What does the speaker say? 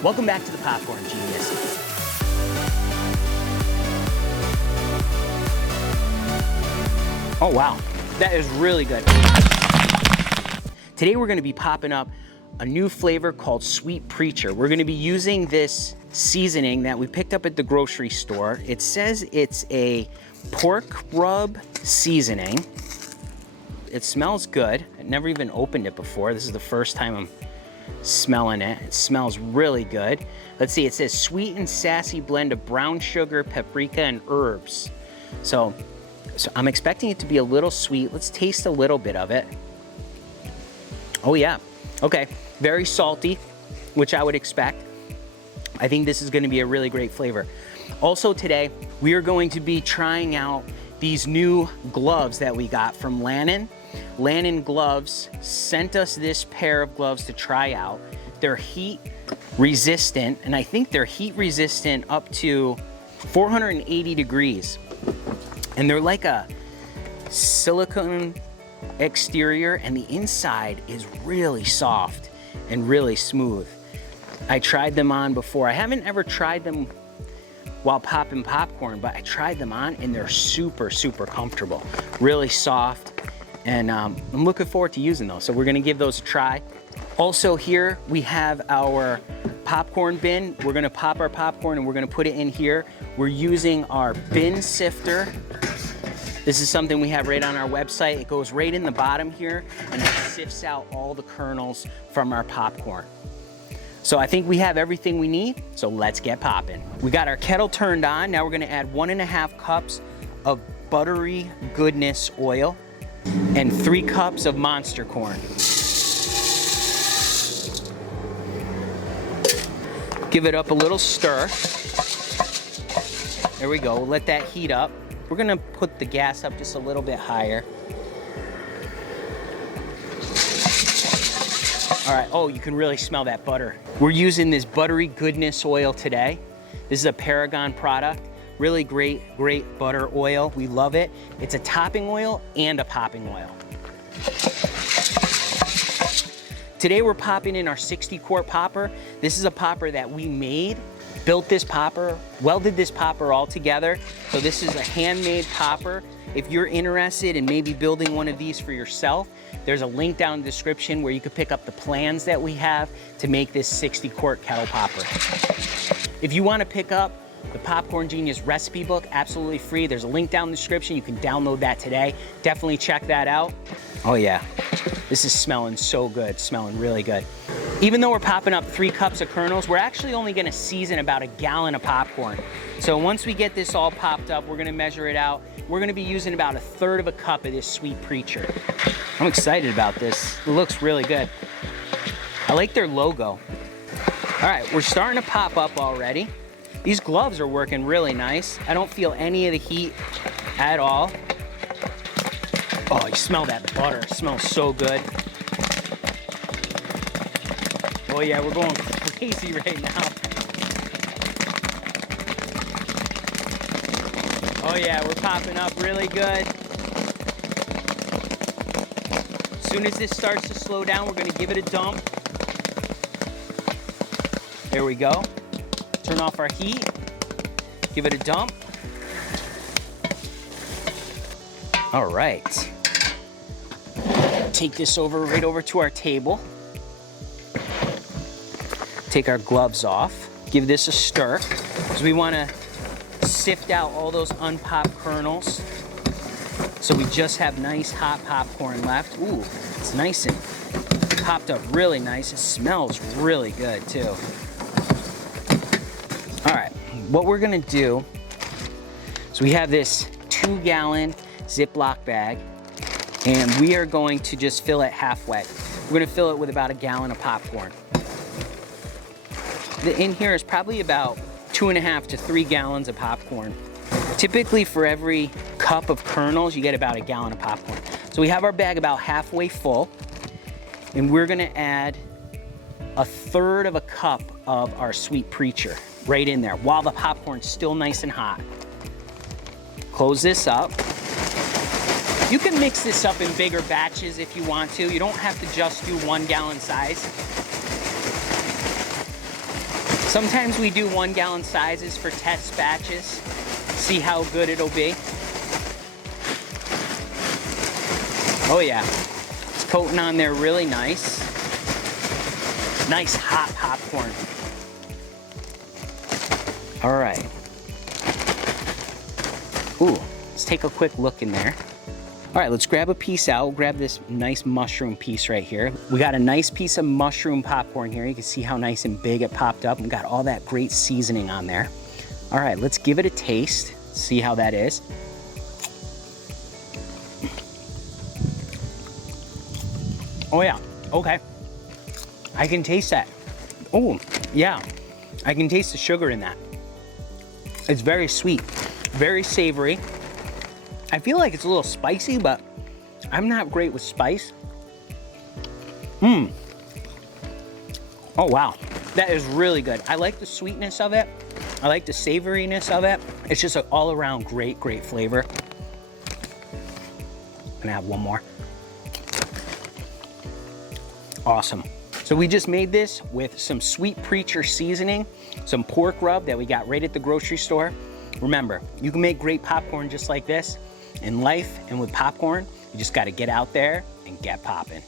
Welcome back to the Popcorn Genius. Oh wow, that is really good. Today we're gonna be popping up a new flavor called Sweet Preacher. We're gonna be using this seasoning that we picked up at the grocery store. It says it's a pork rub seasoning. It smells good. I never even opened it before. This is the first time I'm smelling it. It smells really good. Let's see, it says sweet and sassy blend of brown sugar, paprika, and herbs. So I'm expecting it to be a little sweet. Let's taste a little bit of it. Oh yeah, okay. Very salty, which I would expect. I think this is gonna be a really great flavor. Also today, we are going to be trying out these new gloves that we got from Lannon. Lannon Gloves sent us this pair of gloves to try out. They're heat resistant, and I think they're heat resistant up to 480 degrees. And they're like a silicone exterior, and the inside is really soft and really smooth. I tried them on before. I haven't ever tried them while popping popcorn, but I tried them on and they're super, super comfortable. Really soft, and I'm looking forward to using those. So we're gonna give those a try. Also here, we have our popcorn bin. We're gonna pop our popcorn and we're gonna put it in here. We're using our bin sifter. This is something we have right on our website. It goes right in the bottom here and it sifts out all the kernels from our popcorn. So I think we have everything we need, so let's get popping. We got our kettle turned on. Now we're gonna add 1.5 cups of buttery goodness oil and 3 cups of monster corn. Give it up a little stir. There we go, we'll let that heat up. We're gonna put the gas up just a little bit higher. All right, oh, you can really smell that butter. We're using this buttery goodness oil today. This is a Paragon product. Really great butter oil. We love it. It's a topping oil and a popping oil. Today we're popping in our 60 quart popper. This is a popper that we made, built this popper, welded this popper all together. So this is a handmade popper. If you're interested in maybe building one of these for yourself, there's a link down in the description where you can pick up the plans that we have to make this 60 quart kettle popper. If you want to pick up the Popcorn Genius recipe book, absolutely free. There's a link down in the description. You can download that today. Definitely check that out. Oh yeah, this is smelling so good, smelling really good. Even though we're popping up 3 cups of kernels, we're actually only gonna season about 1 gallon of popcorn. So once we get this all popped up, we're gonna measure it out. We're gonna be using about 1/3 cup of this Sweet Preacher. I'm excited about this. It looks really good. I like their logo. All right, we're starting to pop up already. These gloves are working really nice. I don't feel any of the heat at all. Oh, you smell that butter. It smells so good. Oh yeah, we're going crazy right now. Oh yeah, we're popping up really good. As soon as this starts to slow down, we're gonna give it a dump. There we go. Turn off our heat. Give it a dump. All right. Take this right over to our table. Take our gloves off. Give this a stir, because we want to sift out all those unpopped kernels. So we just have nice hot popcorn left. Ooh, it's nice and popped up really nice. It smells really good too. All right, what we're gonna do is we have this 2-gallon Ziploc bag, and we are going to just fill it halfway. We're gonna fill it with about 1 gallon of popcorn. In here is probably about 2.5 to 3 gallons of popcorn. Typically for every cup of kernels, you get about 1 gallon of popcorn. So we have our bag about halfway full, and we're gonna add 1/3 cup of our Sweet Preacher right in there while the popcorn's still nice and hot. Close this up. You can mix this up in bigger batches if you want to. You don't have to just do 1 gallon size. Sometimes we do 1 gallon sizes for test batches, see how good it'll be. Oh yeah, it's coating on there really nice. Nice hot popcorn. All right. Ooh, let's take a quick look in there. All right, let's grab a piece out. We'll grab this nice mushroom piece right here. We got a nice piece of mushroom popcorn here. You can see how nice and big it popped up and got all that great seasoning on there. All right, let's give it a taste, see how that is. Oh yeah, okay. I can taste that. Oh, yeah, I can taste the sugar in that. It's very sweet, very savory. I feel like it's a little spicy, but I'm not great with spice. Oh wow, that is really good. I like the sweetness of it. I like the savoriness of it. It's just an all around great, great flavor. I'm gonna have one more. Awesome. So we just made this with some Sweet Preacher seasoning, some pork rub that we got right at the grocery store. Remember, you can make great popcorn just like this in life, and with popcorn, you just gotta get out there and get popping.